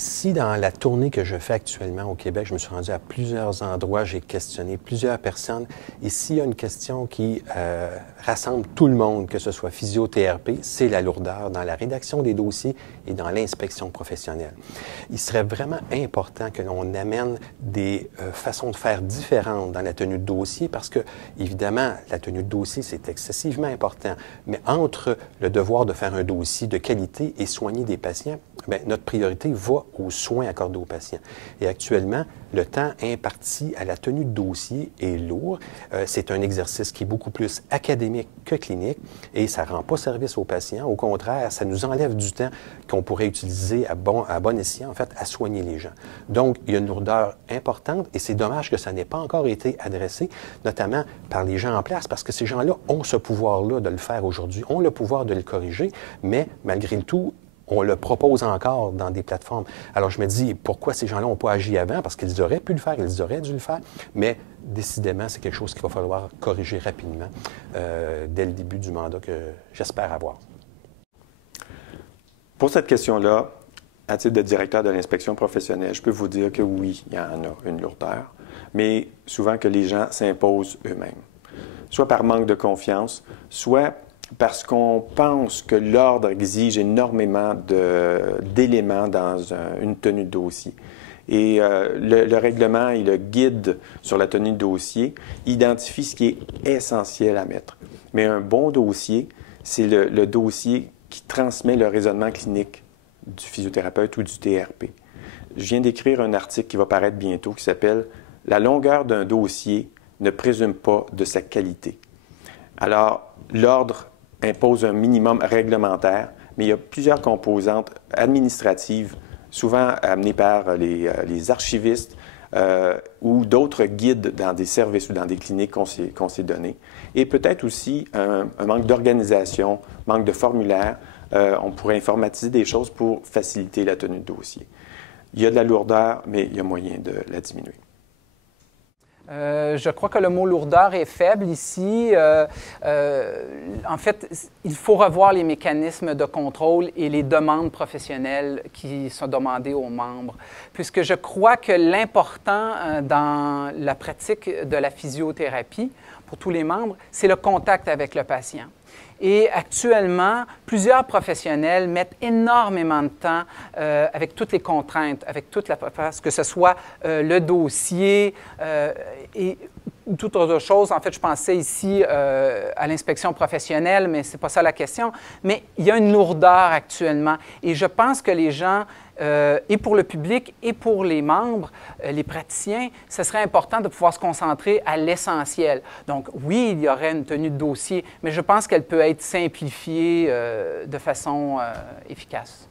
Si dans la tournée que je fais actuellement au Québec, je me suis rendu à plusieurs endroits, j'ai questionné plusieurs personnes, et s'il y a une question qui rassemble tout le monde, que ce soit physiothérapie, c'est la lourdeur dans la rédaction des dossiers et dans l'inspection professionnelle. Il serait vraiment important que l'on amène des façons de faire différentes dans la tenue de dossier parce que, évidemment, la tenue de dossier, c'est excessivement important, mais entre le devoir de faire un dossier de qualité et soigner des patients, bien, notre priorité va aux soins accordés aux patients. Et actuellement, le temps imparti à la tenue de dossier est lourd. C'est un exercice qui est beaucoup plus académique que clinique et ça ne rend pas service aux patients. Au contraire, ça nous enlève du temps qu'on pourrait utiliser à bon escient, en fait, à soigner les gens. Donc, il y a une lourdeur importante et c'est dommage que ça n'ait pas encore été adressé, notamment par les gens en place, parce que ces gens-là ont ce pouvoir-là de le faire aujourd'hui, ont le pouvoir de le corriger, mais malgré le tout, on le propose encore dans des plateformes. Alors, je me dis, pourquoi ces gens-là n'ont pas agi avant? Parce qu'ils auraient pu le faire, ils auraient dû le faire, mais décidément, c'est quelque chose qu'il va falloir corriger rapidement dès le début du mandat que j'espère avoir. Pour cette question-là, à titre de directeur de l'inspection professionnelle, je peux vous dire que oui, il y en a une lourdeur, mais souvent que les gens s'imposent eux-mêmes, soit par manque de confiance, soit parce qu'on pense que l'ordre exige énormément d'éléments dans une tenue de dossier. Et le règlement et le guide sur la tenue de dossier identifient ce qui est essentiel à mettre. Mais un bon dossier, c'est le dossier qui transmet le raisonnement clinique du physiothérapeute ou du TRP. Je viens d'écrire un article qui va paraître bientôt qui s'appelle « La longueur d'un dossier ne présume pas de sa qualité ». Alors, l'ordre impose un minimum réglementaire, mais il y a plusieurs composantes administratives, souvent amenées par les archivistes ou d'autres guides dans des services ou dans des cliniques qu'on s'est donnés. Et peut-être aussi un manque d'organisation, manque de formulaire. On pourrait informatiser des choses pour faciliter la tenue de dossier. Il y a de la lourdeur, mais il y a moyen de la diminuer. Je crois que le mot lourdeur est faible ici. En fait, il faut revoir les mécanismes de contrôle et les demandes professionnelles qui sont demandées aux membres, puisque je crois que l'important dans la pratique de la physiothérapie pour tous les membres, c'est le contact avec le patient. Et actuellement, plusieurs professionnels mettent énormément de temps avec toutes les contraintes, avec toute la paperasse, que ce soit le dossier et toute autre chose. En fait, je pensais ici à l'inspection professionnelle, mais ce n'est pas ça la question. Mais il y a une lourdeur actuellement. Et je pense que les gens, et pour le public et pour les membres, les praticiens, ce serait important de pouvoir se concentrer à l'essentiel. Donc, oui, il y aurait une tenue de dossier, mais je pense qu'elle peut être simplifiée de façon efficace.